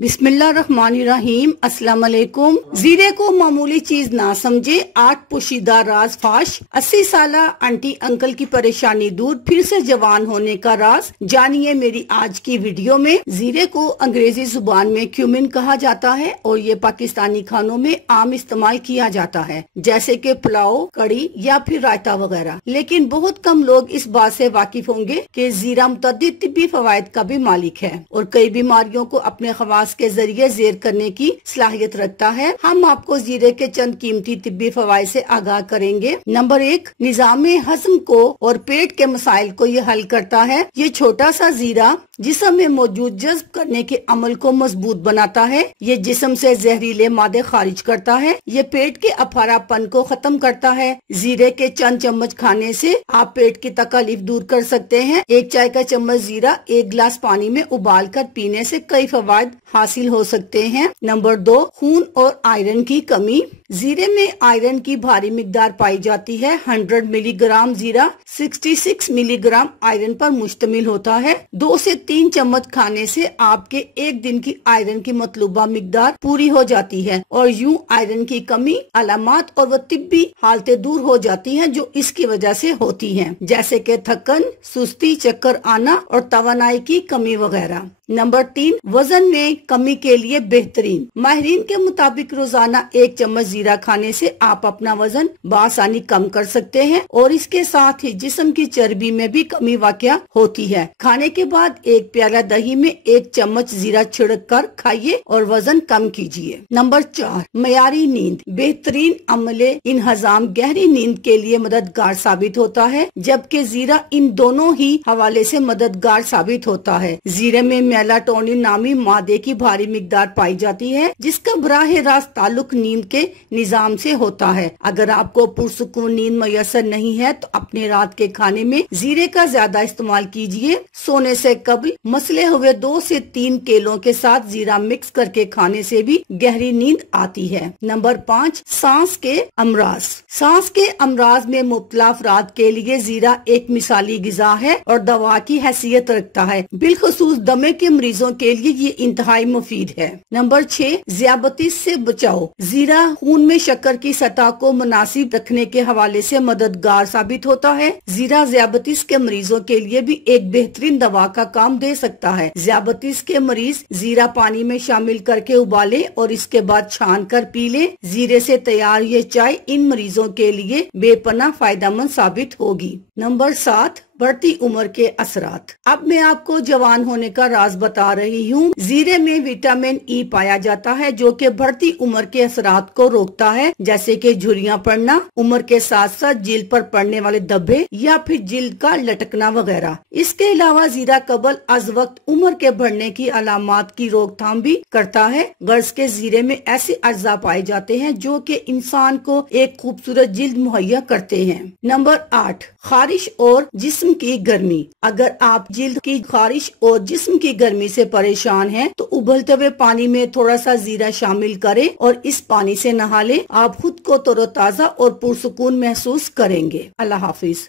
बिस्मिल्लाहिर्रहमानिर्रहीम। अस्सलाम वालेकुम। जीरे को मामूली चीज ना समझे, 8 पोशीदा राज फाश। 80 साला आंटी अंकल की परेशानी दूर, फिर से जवान होने का राज जानिए मेरी आज की वीडियो में। जीरे को अंग्रेजी जुबान में क्यूमिन कहा जाता है और ये पाकिस्तानी खानों में आम इस्तेमाल किया जाता है, जैसे कि पुलाव, कड़ी या फिर रायता वगैरह। लेकिन बहुत कम लोग इस बात से वाकिफ होंगे कि जीरा मुतअद्दिद तिब्बी फवायद का भी मालिक है और कई बीमारियों को अपने खवास के जरिए ज़ेर करने की सलाहियत रखता है। हम आपको जीरे के चंद कीमती तिब्बी फवायद से आगाह करेंगे। नंबर 1, निज़ामे हज़म को और पेट के मसाइल को ये हल करता है। ये छोटा सा जीरा जिस्म में मौजूद जज्ब करने के अमल को मजबूत बनाता है। ये जिस्म से जहरीले मादे खारिज करता है। ये पेट के अफारापन को खत्म करता है। जीरे के चंद चम्मच खाने से आप पेट की तकलीफ दूर कर सकते हैं। 1 चाय का चम्मच जीरा 1 गिलास पानी में उबाल कर पीने से कई फवायद हासिल हो सकते हैं। नंबर 2, खून और आयरन की कमी। जीरे में आयरन की भारी मिकदार पाई जाती है। 100 मिलीग्राम जीरा 66 मिलीग्राम आयरन पर मुश्तमिल होता है। 2 से 3 चम्मच खाने से आपके एक दिन की आयरन की मतलूबा मिकदार पूरी हो जाती है और यूं आयरन की कमी, अलामात और वो तिब्बी हालतें दूर हो जाती हैं जो इसकी वजह से होती हैं, जैसे कि थकन, सुस्ती, चक्कर आना और तवानाई की कमी वगैरह। नंबर 3, वजन में कमी के लिए बेहतरीन। माहिरीन के मुताबिक रोजाना 1 चम्मच जीरा खाने से आप अपना वजन बआसानी कम कर सकते हैं और इसके साथ ही जिस्म की चर्बी में भी कमी वाक़या होती है। खाने के बाद 1 प्याला दही में 1 चम्मच जीरा छिड़क कर खाइए और वजन कम कीजिए। नंबर 4, मयारी नींद। बेहतरीन अमले इन्हजाम गहरी नींद के लिए मददगार साबित होता है, जबकि जीरा इन दोनों ही हवाले से मददगार साबित होता है। जीरे में मेलाटोनिन नामी मादे की भारी मिकदार पाई जाती है, जिसका बराह रास्त ताल्लुक नींद के निजाम से होता है। अगर आपको पुरसुकून नींद मयसर नहीं है तो अपने रात के खाने में जीरे का ज्यादा इस्तेमाल कीजिए। सोने से कबल मसले हुए 2 से 3 केलों के साथ जीरा मिक्स करके खाने से भी गहरी नींद आती है। नंबर 5, सांस के अमराज। सांस के अमराज में मुब्तला अफराद के लिए जीरा एक मिसाली गिजा है और दवा की हैसियत रखता है। बिलखसूस दमे के मरीजों के लिए ये इंतहाई मुफीद है। नंबर 6, ज़ियाबतीस से बचाओ। जीरा खून में शक्कर की सतह को मुनासिब रखने के हवाले से मददगार साबित होता है। जीरा ज़ियाबतीस के मरीजों के लिए भी एक बेहतरीन दवा का काम दे सकता है। ज़ियाबतीस के मरीज जीरा पानी में शामिल करके उबाले और इसके बाद छान कर पी ले। जीरे से तैयार ये चाय इन मरीजों के लिए बेपनाह फायदेमंद साबित होगी। नंबर 7, बढ़ती उम्र के असरात। अब मैं आपको जवान होने का राज बता रही हूँ। जीरे में विटामिन ई पाया जाता है जो कि बढ़ती उम्र के असरात को रोकता है, जैसे कि झुर्रियाँ पड़ना, उम्र के साथ साथ जिल्द पर पड़ने वाले धब्बे या फिर जिल्द का लटकना वगैरह। इसके अलावा जीरा कबल अज वक्त उम्र के बढ़ने की अलामात की रोकथाम भी करता है। गर्ज के जीरे में ऐसे अज्जा पाए जाते हैं जो कि इंसान को एक खूबसूरत जिल्द मुहैया करते हैं। नंबर 8, खारिश और जिस्म की गर्मी। अगर आप जिल्द की खारिश और जिस्म की गर्मी से परेशान हैं, तो उबलते हुए पानी में थोड़ा सा जीरा शामिल करें और इस पानी से नहा लें। आप खुद को तरोताजा और पुरसुकून महसूस करेंगे। अल्लाह हाफिज।